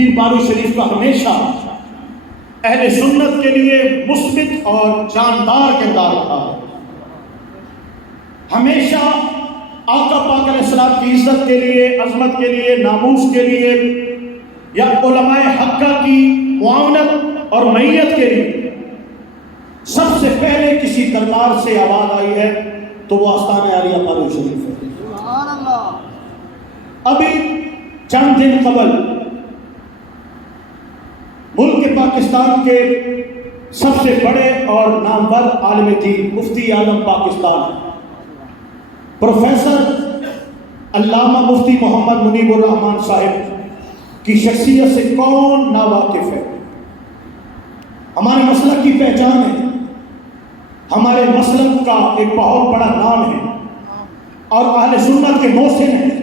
پیر بارو شریف کا ہمیشہ اہل سنت کے لیے مثبت اور جاندار کردار رہا ہے. ہمیشہ آقا پاک علیہ السلام کی عزت کے لیے، عظمت کے لیے، ناموس کے لیے یا علماء حقہ کی معاونت اور معیت کے لیے سب سے پہلے کسی دربار سے آواز آئی ہے تو وہ آستانہ عالیہ بارو شریف ہے. سبحان اللہ. ابھی چند دن قبل ملک پاکستان کے سب سے بڑے اور نامور عالم دین مفتی اعظم پاکستان پروفیسر علامہ مفتی محمد منیب الرحمان صاحب کی شخصیت سے کون ناواقف ہے؟ ہمارے مسلک کی پہچان ہے، ہمارے مسلک کا ایک بہت بڑا نام ہے اور اہل سنت کے محسن ہیں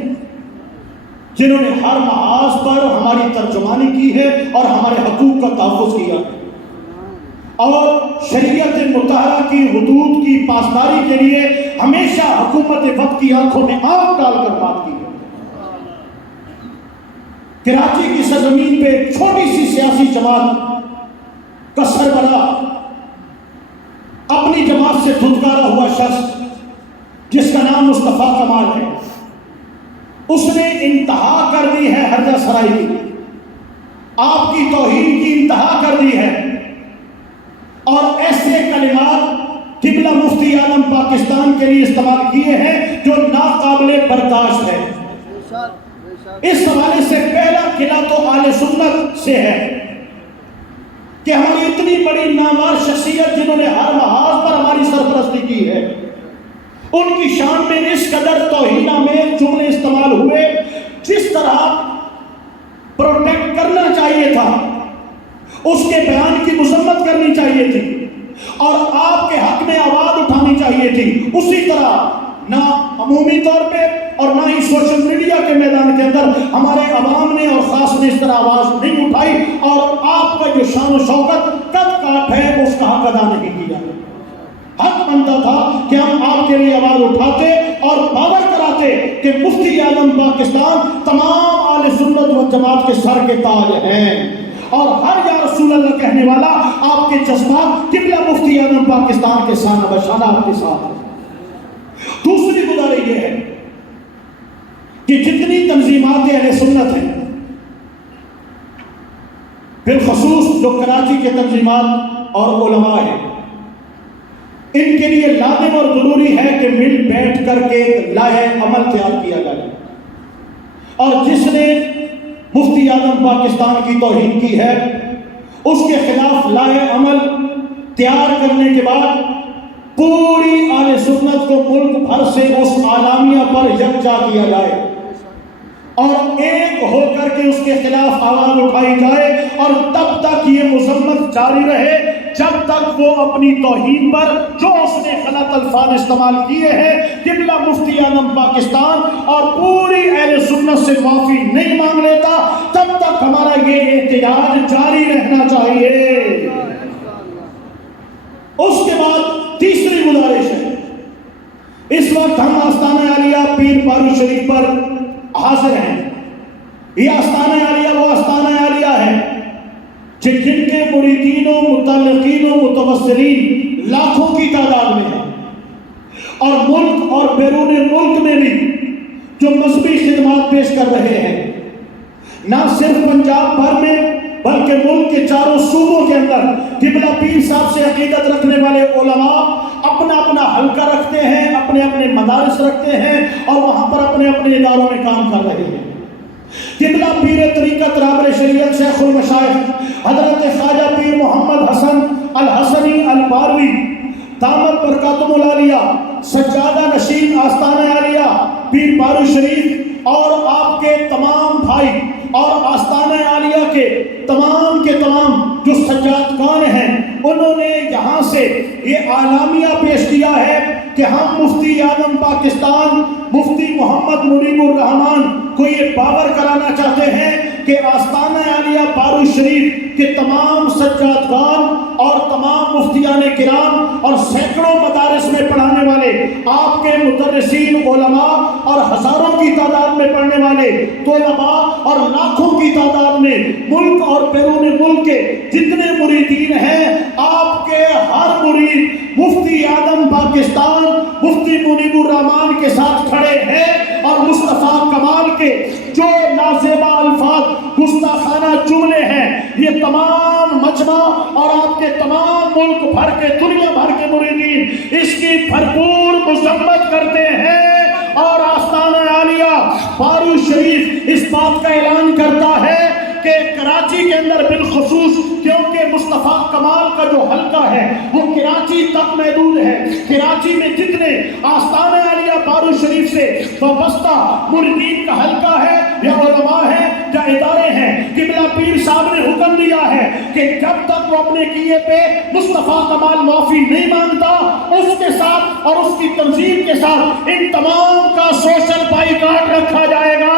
جنہوں نے ہر محاذ پر ہماری ترجمانی کی ہے اور ہمارے حقوق کا تحفظ کیا ہے اور شریعت مطہرہ کی حدود کی پاسداری کے لیے ہمیشہ حکومت وقت کی آنکھوں میں آنکھ ڈال کر بات کی ہے. کراچی کی سرزمین پہ ایک چھوٹی سی سیاسی جماعت کا سربراہ اپنی جماعت سے دھتکارا ہوا شخص جس کا نام مصطفیٰ کمال ہے، اس نے انتہا کر دی ہے حرجہ سرائی کی، آپ کی توہین کی انتہا کر دی ہے اور ایسے کلمات قبلہ مفتی اعظم پاکستان کے لیے استعمال کیے ہیں جو ناقابل برداشت ہے. اس حوالے سے پہلا قلعہ تو اہل سنت سے ہے کہ ہماری اتنی بڑی نامور شخصیت جنہوں نے ہر محاذ پر ہماری سرپرستی کی ہے، ان کی شان میں اس قدر توہین آمیز جملے استعمال ہوئے جس طرح پروٹیکٹ کرنا چاہیے تھا، اس کے بیان کی مذمت کرنی چاہیے تھی اور آپ کے حق میں آواز اٹھانی چاہیے تھی، اسی طرح نہ عمومی طور پہ اور نہ ہی سوشل میڈیا کے میدان کے اندر ہمارے عوام نے اور خاص نے اس طرح آواز نہیں اٹھائی اور آپ کا جو شان و شوکت قد کاٹ ہے اس کا حق ادا نہیں کیا. حق بنتا تھا کہ ہم آپ کے لیے آواز اٹھاتے اور باور کراتے کہ مفتی اعظم پاکستان تمام اہل سنت و جماعت کے سر کے تاج ہیں اور ہر یا رسول اللہ کہنے والا آپ کے جذبات قبلہ مفتی اعظم پاکستان کے شانہ بشانہ آپ کے ساتھ ہیں. دوسری گزارش یہ ہے کہ جتنی تنظیمات اہل سنت ہیں بالخصوص جو کراچی کے تنظیمات اور علماء ہیں، ان کے لیے لازم اور ضروری ہے کہ مل بیٹھ کر کے لائحہ عمل تیار کیا جائے اور جس نے مفتی اعظم پاکستان کی توہین کی ہے اس کے خلاف لائحہ عمل تیار کرنے کے بعد پوری اہل سنت کو ملک بھر سے اس اعلامیہ پر یکجا کیا جائے اور ایک ہو کر کے اس کے خلاف آواز اٹھائی جائے اور تب تک یہ مذمت جاری رہے جب تک وہ اپنی توہین پر جو اس نے غلط الفاظ استعمال کیے ہیں قبلہ مفتی اعظم پاکستان اور پوری اہل سنت سے معافی نہیں مانگ لیتا، تب تک ہمارا یہ احتجاج جاری رہنا چاہیے. اس کے بعد تیسری گزارش ہے، اس وقت ہم آستانہ عالیہ پیر بارو شریف پر حاضر ہیں. یہ آستانہ عالیہ وہ آستانہ عالیہ ہے جن کے مریدین و متعلقین و متوسلین لاکھوں کی تعداد میں ہیں اور ملک اور بیرون ملک میں بھی جو مذہبی خدمات پیش کر رہے ہیں، نہ صرف پنجاب بھر میں بلکہ ملک کے چاروں صوبوں کے اندر قبلہ پیر صاحب سے عقیدت رکھنے والے علماء اپنا اپنا حلقہ رکھتے ہیں، اپنے اپنے مدارس رکھتے ہیں اور وہاں پر اپنے اپنے اداروں میں کام کر رہے ہیں. قبلہ پیر طریقت رابر شریعت شیخ المشائخ حضرت خواجہ پیر محمد حسن الحسنی الباروی دامت برکاتم العالیہ سجادہ نشین آستانہ عالیہ پیر بارو شریف اور آپ کے تمام بھائی اور آستانہ عالیہ کے تمام جو سجادگان ہیں، انہوں نے یہاں سے یہ اعلامیہ پیش کیا ہے کہ ہم مفتی اعظم پاکستان مفتی محمد منیب الرحمان کو یہ باور کرانا چاہتے ہیں کہ آستانہ عالیہ بارو شریف کے تمام سجادگان اور تمام مفتیان کرام اور سینکڑوں مدارس میں پڑھانے والے آپ کے مدرسین علماء اور ہزاروں کی تعداد میں پڑھنے والے طلباء اور لاکھوں کی تعداد میں ملک اور بیرون ملک کے جتنے مریدین ہیں، آپ کے ہر مرید مفتی اعظم پاکستان مفتی منیب الرحمان کے ساتھ کھڑے ہیں، اور مصطفیٰ کمال کے جو نازیبہ الفاظ گستاخانہ جملے ہیں، یہ تمام مجمع اور آپ کے تمام ملک بھر کے دنیا بھر کے مریدین اس کی بھرپور مذمت کرتے ہیں۔ اور آستانہ عالیہ بارو شریف اس بات کا اعلان کرتا ہے کہ کراچی کے اندر بالخصوص، کیونکہ مصطفیٰ کمال کا جو حلقہ ہے وہ کراچی تک محدود ہے، کراچی میں جتنے آستانہ عالیہ بارو شریف سے وابستہ مریدین کا حلقہ ہے یا علماء ہے یا ادارے ہیں، قبلہ پیر صاحب نے حکم دیا ہے کہ جب تک وہ اپنے کیے پہ مصطفیٰ کمال معافی نہیں مانگتا، اس کے ساتھ اور اس کی تنظیم کے ساتھ ان تمام کا سوشل بائیکاٹ رکھا جائے گا۔